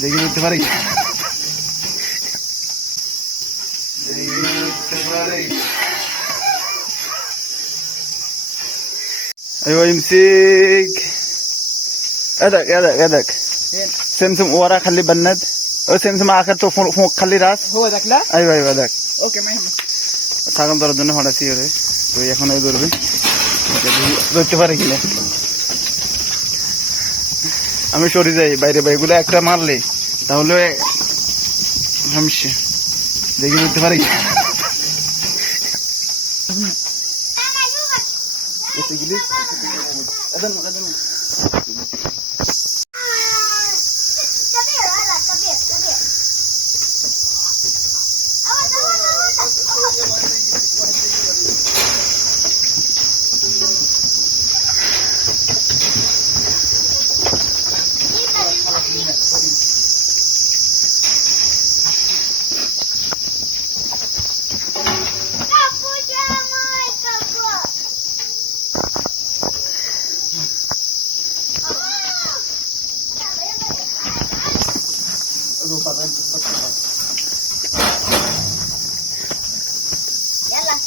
দেখি উঠতে পারি দেখি উঠতে পারি ايوه يمسك ادك ادك ادك سمسم ورا خلي بند او سمسم اخر تو فوق فوق خلي راس هو ذاك لا ايوه ايوه ادك اوكي ما يهمك ছাগল ধরার জন্য হঠাৎ ওরে তো এখন ওই ধরবে ওকে দেখি ধরতে পারে কিনা আমি সরে যাই বাইরে বাইরে এগুলো একটা মারলে তাহলে সমস্যা। দেখে ধরতে পারি? Eu vou dentro do. Ela.